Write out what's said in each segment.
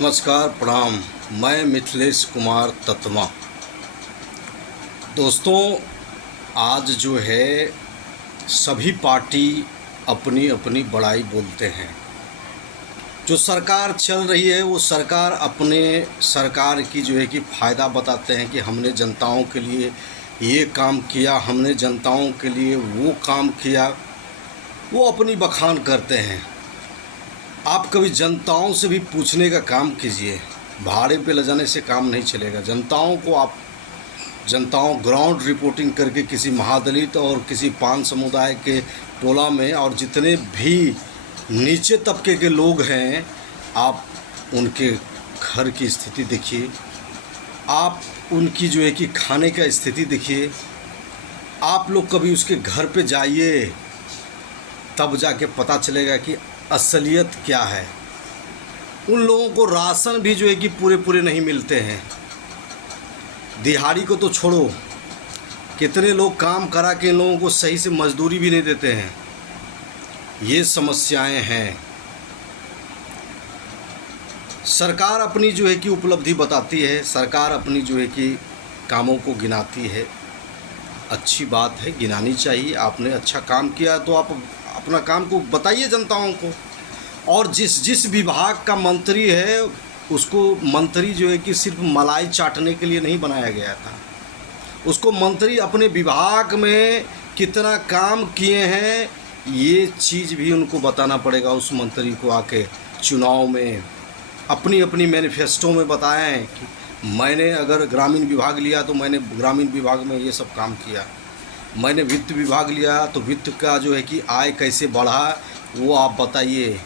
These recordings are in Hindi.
नमस्कार, प्रणाम। मैं मिथिलेश कुमार तत्मा। दोस्तों, आज जो है सभी पार्टी अपनी अपनी बड़ाई बोलते हैं। जो सरकार चल रही है वो सरकार अपने सरकार की जो है कि फ़ायदा बताते हैं कि हमने जनताओं के लिए ये काम किया, हमने जनताओं के लिए वो काम किया। वो अपनी बखान करते हैं। आप कभी जनताओं से भी पूछने का काम कीजिए। भाड़े पे ले जाने से काम नहीं चलेगा। जनताओं ग्राउंड रिपोर्टिंग करके किसी महादलित और किसी पान समुदाय के टोला में और जितने भी नीचे तबके के लोग हैं, आप उनके घर की स्थिति देखिए, आप उनकी जो है कि खाने का स्थिति देखिए। आप लोग कभी उसके घर पे जाइए, तब जाके पता चलेगा कि असलियत क्या है। उन लोगों को राशन भी जो है कि पूरे नहीं मिलते हैं। दिहाड़ी को तो छोड़ो, कितने लोग काम करा के इन लोगों को सही से मजदूरी भी नहीं देते हैं। ये समस्याएं हैं। सरकार अपनी जो है कि उपलब्धि बताती है, सरकार अपनी जो है कि कामों को गिनाती है। अच्छी बात है, गिनानी चाहिए। आपने अच्छा काम किया तो आप अपना काम को बताइए जनताओं को। और जिस विभाग का मंत्री है, उसको मंत्री जो है कि सिर्फ मलाई चाटने के लिए नहीं बनाया गया था। उसको मंत्री अपने विभाग में कितना काम किए हैं, ये चीज़ भी उनको बताना पड़ेगा। उस मंत्री को आके चुनाव में अपनी अपनी मैनिफेस्टो में बताएं कि मैंने अगर ग्रामीण विभाग लिया तो मैंने ग्रामीण विभाग में ये सब काम किया। मैंने वित्त विभाग लिया तो वित्त का जो है कि आय कैसे बढ़ा, वो आप बताइए।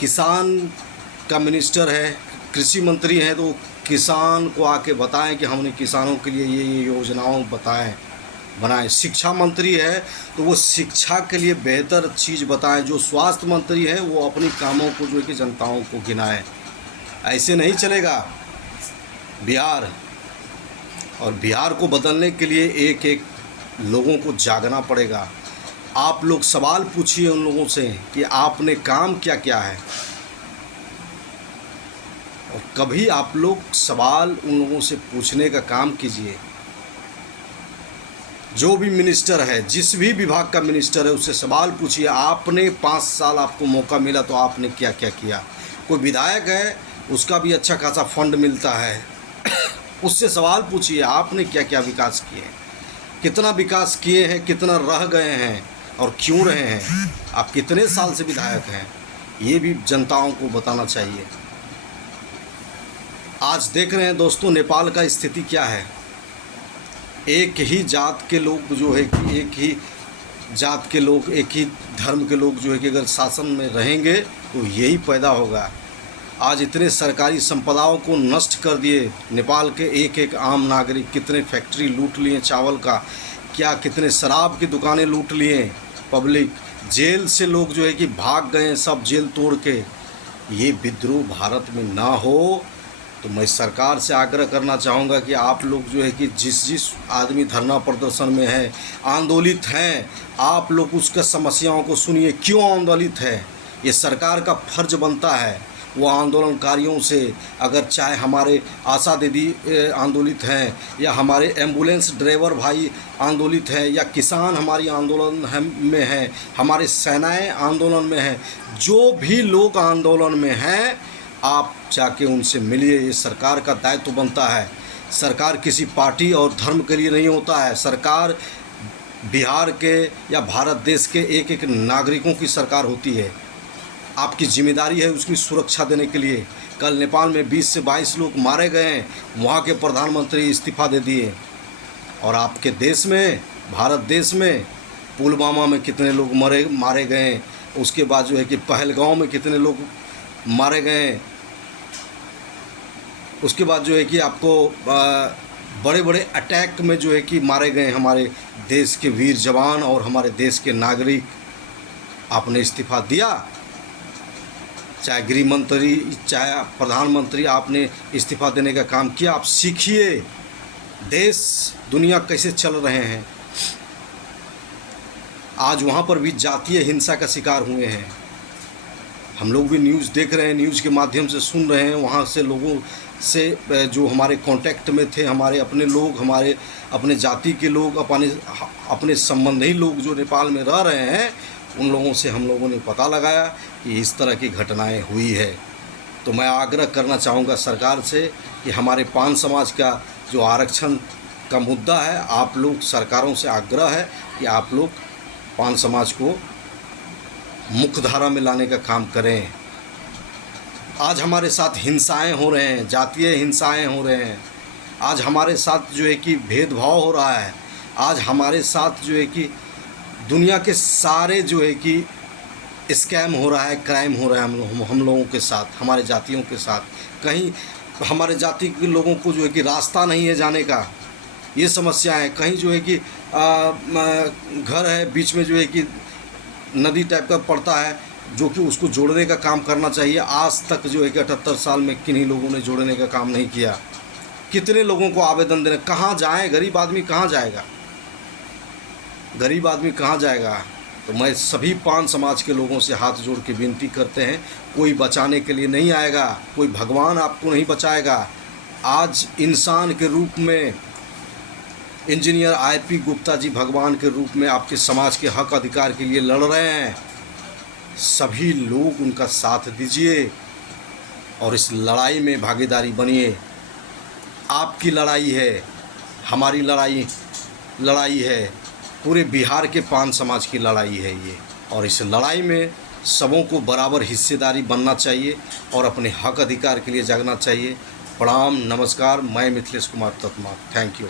किसान का मिनिस्टर है, कृषि मंत्री हैं, तो किसान को आके बताएं कि हमने किसानों के लिए ये योजनाओं बनाएं। शिक्षा मंत्री है तो वो शिक्षा के लिए बेहतर चीज़ बताएं। जो स्वास्थ्य मंत्री है वो अपनी कामों को जो है कि जनताओं को गिनाएं। ऐसे नहीं चलेगा बिहार को बदलने के लिए एक एक लोगों को जागना पड़ेगा। आप लोग सवाल पूछिए उन लोगों से कि आपने काम क्या क्या है। और कभी आप लोग सवाल उन लोगों से पूछने का काम कीजिए। जो भी मिनिस्टर है, जिस भी विभाग का मिनिस्टर है, उससे सवाल पूछिए, आपने 5 साल आपको मौका मिला तो आपने क्या क्या किया। कोई विधायक है, उसका भी अच्छा खासा फंड मिलता है, उससे सवाल पूछिए आपने क्या क्या विकास किए हैं, कितना विकास किए हैं, कितना रह गए हैं और क्यों रहे हैं, आप कितने साल से विधायक हैं, ये भी जनताओं को बताना चाहिए। आज देख रहे हैं दोस्तों, नेपाल का स्थिति क्या है। एक ही जात के लोग जो है कि एक ही जात के लोग, एक ही धर्म के लोग जो है कि अगर शासन में रहेंगे तो यही पैदा होगा। आज इतने सरकारी संपदाओं को नष्ट कर दिए। नेपाल के एक एक आम नागरिक, कितने फैक्ट्री लूट लिए चावल का, क्या कितने शराब की दुकानें लूट लिए। पब्लिक जेल से लोग जो है कि भाग गए, सब जेल तोड़ के। ये विद्रोह भारत में ना हो तो मैं सरकार से आग्रह करना चाहूँगा कि आप लोग जो है कि जिस आदमी धरना प्रदर्शन में है, आंदोलित हैं, आप लोग उसका समस्याओं को सुनिए। क्यों आंदोलित है, ये सरकार का फर्ज बनता है। वो आंदोलनकारियों से, अगर चाहे हमारे आशा दीदी आंदोलित हैं, या हमारे एम्बुलेंस ड्राइवर भाई आंदोलित हैं, या किसान हमारी आंदोलन में हैं, हमारे सेनाएं आंदोलन में हैं, जो भी लोग आंदोलन में हैं, आप जाके उनसे मिलिए। ये सरकार का दायित्व बनता है। सरकार किसी पार्टी और धर्म के लिए नहीं होता है। सरकार बिहार के या भारत देश के एक एक नागरिकों की सरकार होती है। आपकी जिम्मेदारी है उसकी सुरक्षा देने के लिए। कल नेपाल में 20 से 22 लोग मारे गए हैं, वहाँ के प्रधानमंत्री इस्तीफ़ा दे दिए। और आपके देश में, भारत देश में पुलवामा में कितने लोग मारे गए, उसके बाद जो है कि पहलगांव में कितने लोग मारे गए, उसके बाद जो है कि आपको बड़े बड़े अटैक में जो है कि मारे गए हमारे देश के वीर जवान और हमारे देश के नागरिक। आपने इस्तीफ़ा दिया, चाहे गृह मंत्री चाहे प्रधानमंत्री, आपने इस्तीफ़ा देने का काम किया। आप सीखिए देश दुनिया कैसे चल रहे हैं। आज वहाँ पर भी जातीय हिंसा का शिकार हुए हैं। हम लोग भी न्यूज़ देख रहे हैं, न्यूज़ के माध्यम से सुन रहे हैं, वहाँ से लोगों से जो हमारे कांटेक्ट में थे, हमारे अपने लोग, हमारे अपने जाति के लोग, अपने संबंधी लोग जो नेपाल में रह रहे हैं, उन लोगों से हम लोगों ने पता लगाया कि इस तरह की घटनाएं हुई है। तो मैं आग्रह करना चाहूँगा सरकार से कि हमारे पान समाज का जो आरक्षण का मुद्दा है, आप लोग सरकारों से आग्रह है कि आप लोग पान समाज को मुख्य धारा में लाने का काम करें। आज हमारे साथ हिंसाएं हो रहे हैं, जातीय हिंसाएं हो रहे हैं, आज हमारे साथ जो है कि भेदभाव हो रहा है, आज हमारे साथ जो है कि दुनिया के सारे जो है कि स्कैम हो रहा है, क्राइम हो रहा है हम लोगों के साथ, हमारे जातियों के साथ। कहीं हमारे जाति के लोगों को जो है कि रास्ता नहीं है जाने का, ये समस्या है। कहीं जो है कि घर है बीच में जो है कि नदी टाइप का पड़ता है, जो कि उसको जोड़ने का काम करना चाहिए। आज तक जो है कि 78 साल में किन्हीं लोगों ने जोड़ने का काम नहीं किया। कितने लोगों को आवेदन देने, कहाँ जाएं? गरीब आदमी कहाँ जाएगा? गरीब आदमी कहाँ जाएगा? तो मैं सभी पान समाज के लोगों से हाथ जोड़ के विनती करते हैं, कोई बचाने के लिए नहीं आएगा, कोई भगवान आपको नहीं बचाएगा। आज इंसान के रूप में इंजीनियर IP गुप्ता जी भगवान के रूप में आपके समाज के हक अधिकार के लिए लड़ रहे हैं। सभी लोग उनका साथ दीजिए और इस लड़ाई में भागीदारी बनिए। आपकी लड़ाई है, हमारी लड़ाई है, पूरे बिहार के पान समाज की लड़ाई है ये। और इस लड़ाई में सबों को बराबर हिस्सेदारी बनना चाहिए और अपने हक अधिकार के लिए जागना चाहिए। प्रणाम, नमस्कार। मैं मिथिलेश कुमार तत्मा। Thank you.